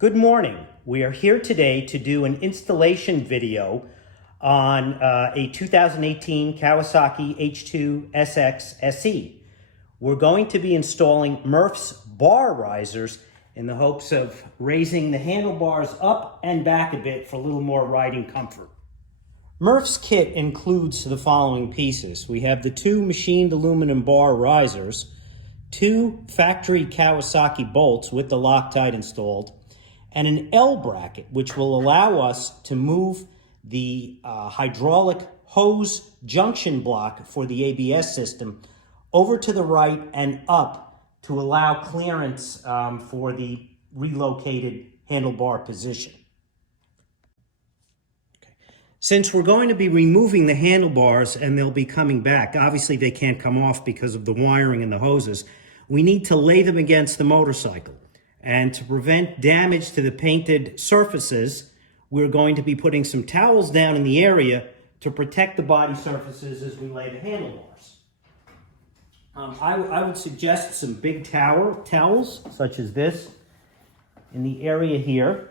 Good morning. We are here today to do an installation video on a 2018 Kawasaki H2 SX SE. We're going to be installing Murphs Bar Risers in the hopes of raising the handlebars up and back a bit for a little more riding comfort. Murph's kit includes the following pieces. We have the two machined aluminum bar risers, two factory Kawasaki bolts with the Loctite installed, and an L bracket, which will allow us to move the hydraulic hose junction block for the ABS system over to the right and up to allow clearance for the relocated handlebar position. Since we're going to be removing the handlebars and they'll be coming back, obviously they can't come off because of the wiring and the hoses, we need to lay them against the motorcycle. And to prevent damage to the painted surfaces, we're going to be putting some towels down in the area to protect the body surfaces as we lay the handlebars. I would suggest some big towels, such as this, in the area here.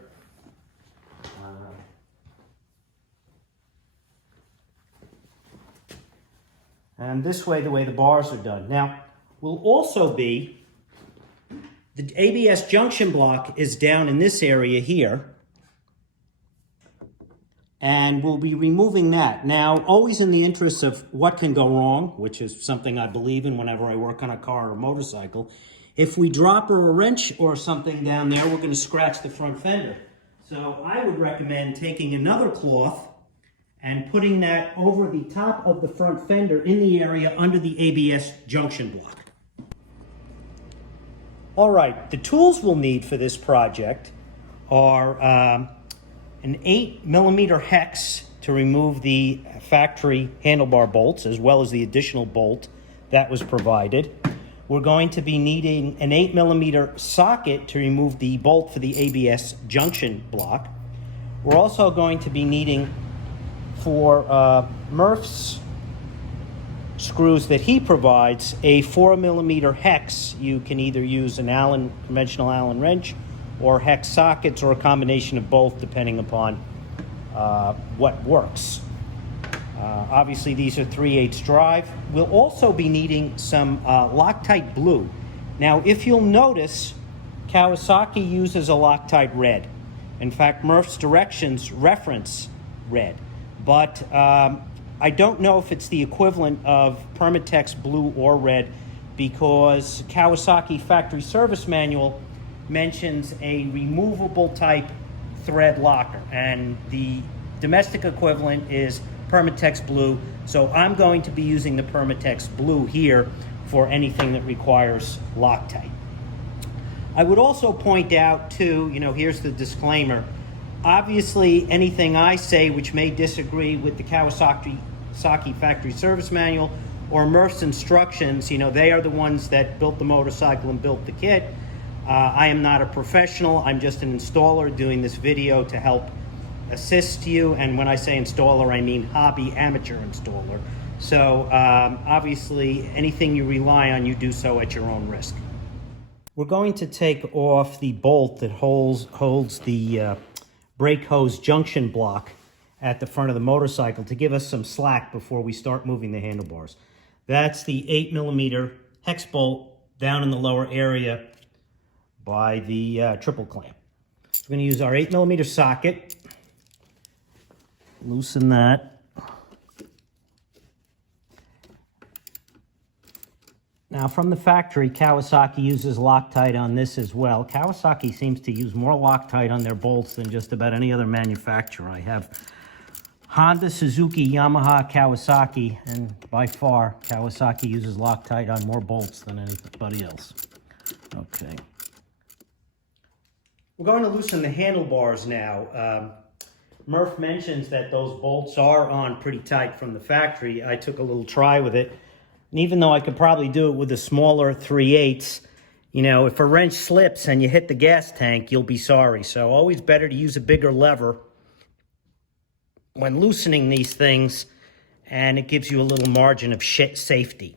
And this way, the way the bars are done. Now, will also be the ABS junction block is down in this area here, and we'll be removing that. Now, always in the interest of what can go wrong, which is something I believe in whenever I work on a car or a motorcycle, if we drop a wrench or something down there, we're going to scratch the front fender. So I would recommend taking another cloth and putting that over the top of the front fender in the area under the ABS junction block. All right, the tools we'll need for this project are an 8mm hex to remove the factory handlebar bolts, as well as the additional bolt that was provided. We're going to be needing an 8mm socket to remove the bolt for the ABS junction block. We're also going to be needing, for Murph's screws that he provides, a 4mm hex. You can either use an conventional Allen wrench or hex sockets, or a combination of both depending upon what works. Obviously these are 3/8 drive. We'll also be needing some Loctite blue. Now if you'll notice, Kawasaki uses a Loctite red. In fact, Murph's directions reference red, but I don't know if it's the equivalent of Permatex blue or red, because Kawasaki factory service manual mentions a removable type thread locker, and the domestic equivalent is Permatex blue. So I'm going to be using the Permatex blue here for anything that requires Loctite. I would also point out too, here's the disclaimer. Obviously, anything I say which may disagree with the Kawasaki factory service manual or Murph's instructions, they are the ones that built the motorcycle and built the kit. I am not a professional. I'm just an installer doing this video to help assist you. And when I say installer, I mean hobby amateur installer. So obviously, anything you rely on, you do so at your own risk. We're going to take off the bolt that holds the brake hose junction block at the front of the motorcycle to give us some slack before we start moving the handlebars. That's the 8mm hex bolt down in the lower area by the triple clamp. We're going to use our 8mm socket, loosen that. Now from the factory, Kawasaki uses Loctite on this as well. Kawasaki seems to use more Loctite on their bolts than just about any other manufacturer. I have Honda, Suzuki, Yamaha, Kawasaki, and by far, Kawasaki uses Loctite on more bolts than anybody else. Okay. We're going to loosen the handlebars now. Murph mentions that those bolts are on pretty tight from the factory. I took a little try with it. And even though I could probably do it with a smaller 3/8, if a wrench slips and you hit the gas tank, you'll be sorry. So always better to use a bigger lever when loosening these things, and it gives you a little margin of safety.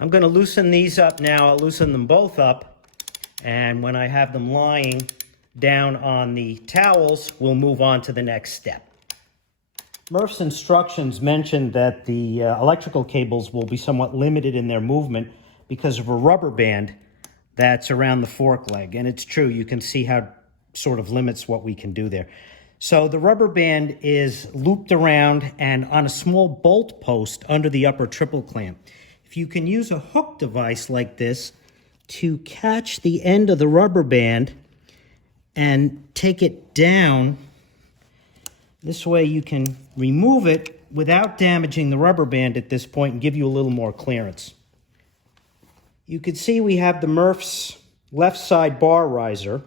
I'm going to loosen these up now. I'll loosen them both up, And when I have them lying down on the towels, we'll move on to the next step. Murph's instructions mentioned that the electrical cables will be somewhat limited in their movement because of a rubber band that's around the fork leg. And it's true, you can see how it sort of limits what we can do there. So the rubber band is looped around and on a small bolt post under the upper triple clamp. If you can use a hook device like this to catch the end of the rubber band and take it down, this way you can remove it without damaging the rubber band at this point and give you a little more clearance. You can see we have the Murphs left side bar riser.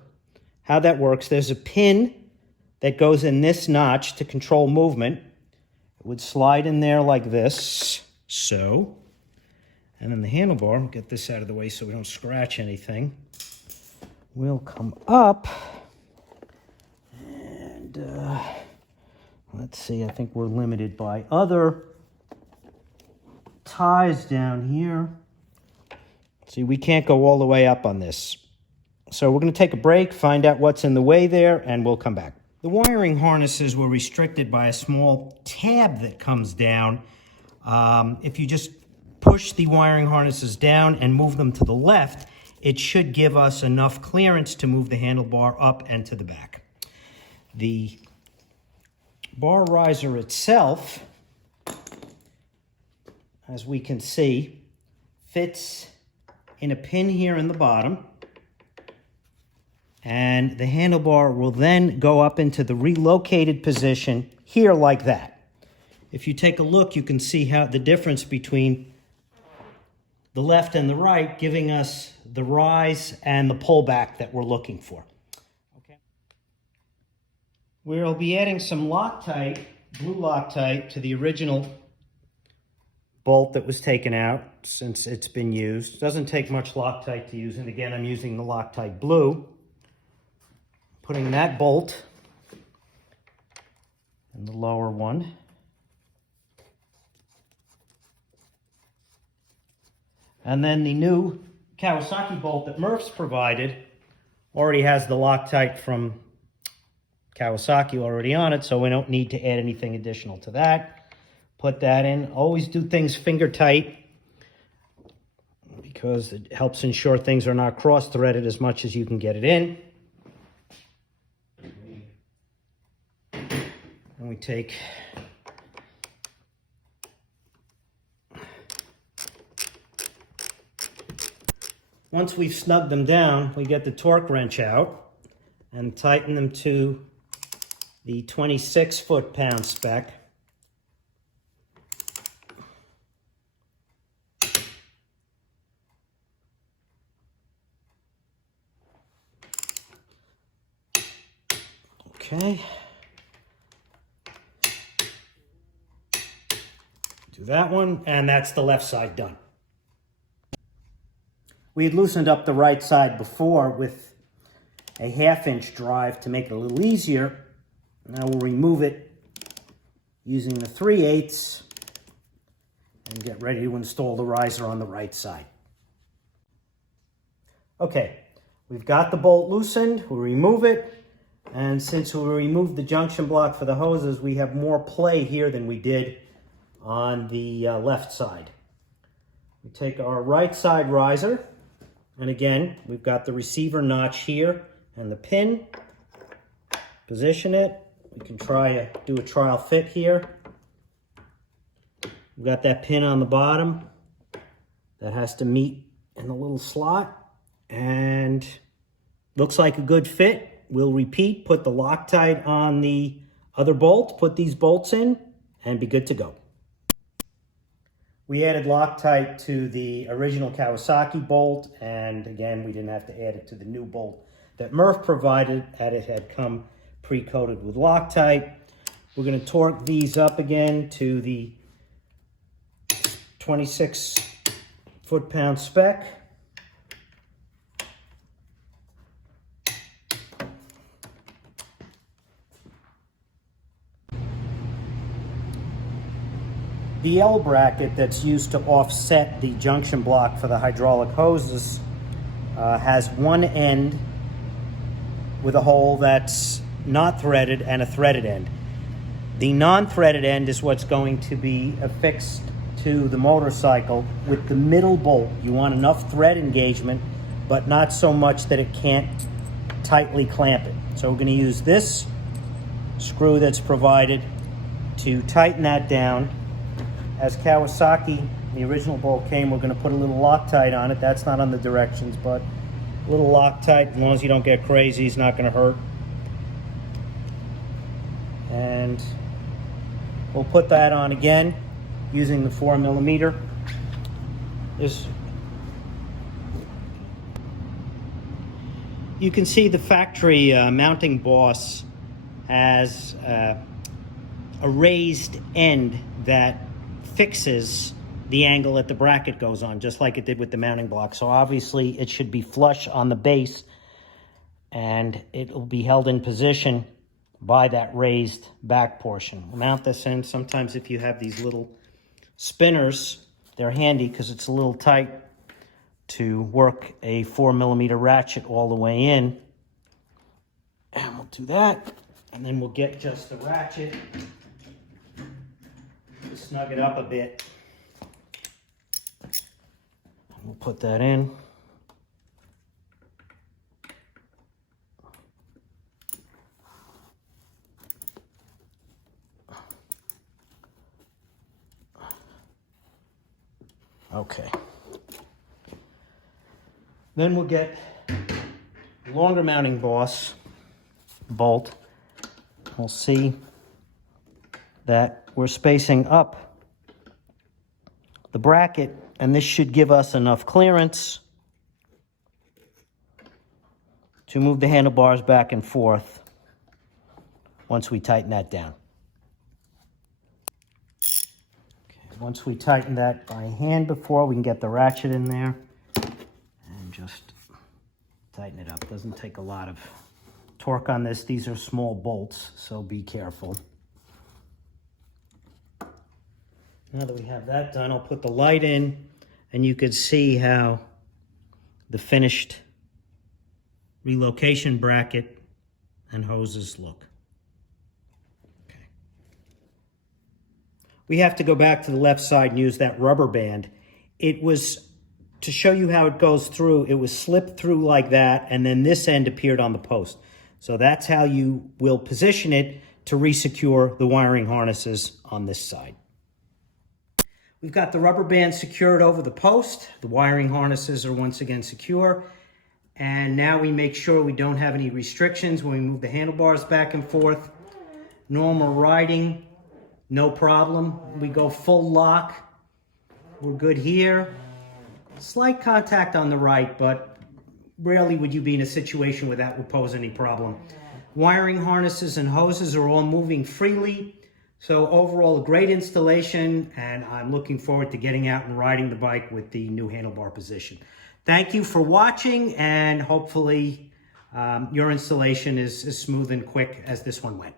How that works, there's a pin that goes in this notch to control movement. It would slide in there like this, so. And then the handlebar, we'll get this out of the way so we don't scratch anything, will come up. And let's see, I think we're limited by other ties down here. See, we can't go all the way up on this. So we're going to take a break, find out what's in the way there, and we'll come back. The wiring harnesses were restricted by a small tab that comes down. If you just push the wiring harnesses down and move them to the left, it should give us enough clearance to move the handlebar up and to the back. The bar riser itself, as we can see, fits in a pin here in the bottom. And the handlebar will then go up into the relocated position here like that. If you take a look, you can see how the difference between the left and the right, giving us the rise and the pullback that we're looking for. Okay. We'll be adding some Loctite, blue Loctite, to the original bolt that was taken out since it's been used. It doesn't take much Loctite to use, and again, I'm using the Loctite blue. Putting that bolt in the lower one. And then the new Kawasaki bolt that Murphs provided already has the Loctite from Kawasaki already on it, so we don't need to add anything additional to that. Put that in. Always do things finger tight because it helps ensure things are not cross-threaded as much as you can get it in. And we take once we've snugged them down, we get the torque wrench out and tighten them to the 26 foot-pound spec. Okay. Do that one, and that's the left side done. We had loosened up the right side before with a 1/2-inch drive to make it a little easier. Now we'll remove it using the 3/8 and get ready to install the riser on the right side. Okay, we've got the bolt loosened. We'll remove it. And since we removed the junction block for the hoses, we have more play here than we did on the left side. We take our right side riser, and again, we've got the receiver notch here and the pin. Position it. We can try to do a trial fit here. We've got that pin on the bottom that has to meet in the little slot, and looks like a good fit. We'll repeat, put the Loctite on the other bolt, put these bolts in, and be good to go. We added Loctite to the original Kawasaki bolt, and again, we didn't have to add it to the new bolt that Murph provided, and it had come pre-coated with Loctite. We're going to torque these up again to the 26 foot-pound spec. The L bracket that's used to offset the junction block for the hydraulic hoses has one end with a hole that's not threaded and a threaded end. The non-threaded end is what's going to be affixed to the motorcycle with the middle bolt. You want enough thread engagement, but not so much that it can't tightly clamp it. So we're going to use this screw that's provided to tighten that down. As Kawasaki, the original bolt came, we're going to put a little Loctite on it. That's not on the directions, but a little Loctite, as long as you don't get crazy, it's not going to hurt. And we'll put that on again using the 4mm. You can see the factory mounting boss has a raised end that fixes the angle that the bracket goes on, just like it did with the mounting block. So obviously it should be flush on the base, and it will be held in position by that raised back portion. We'll mount this in. Sometimes if you have these little spinners, they're handy because it's a little tight to work a 4mm ratchet all the way in. And we'll do that, and then we'll get just the ratchet to snug it up a bit. We'll put that in. Okay. Then we'll get longer mounting bolt. We'll see that we're spacing up the bracket, and this should give us enough clearance to move the handlebars back and forth once we tighten that down. Okay, once we tighten that by hand before, we can get the ratchet in there and just tighten it up. Doesn't take a lot of torque on this. These are small bolts, so be careful. Now that we have that done, I'll put the light in, and you can see how the finished relocation bracket and hoses look. Okay. We have to go back to the left side and use that rubber band. It was, to show you how it goes through, it was slipped through like that, and then this end appeared on the post. So that's how you will position it to re-secure the wiring harnesses on this side. We've got the rubber band secured over the post. The wiring harnesses are once again secure. And now we make sure we don't have any restrictions when we move the handlebars back and forth. Normal riding, no problem. We go full lock. We're good here. Slight contact on the right, but rarely would you be in a situation where that would pose any problem. Wiring harnesses and hoses are all moving freely. So overall, a great installation, and I'm looking forward to getting out and riding the bike with the new handlebar position. Thank you for watching, and hopefully your installation is as smooth and quick as this one went.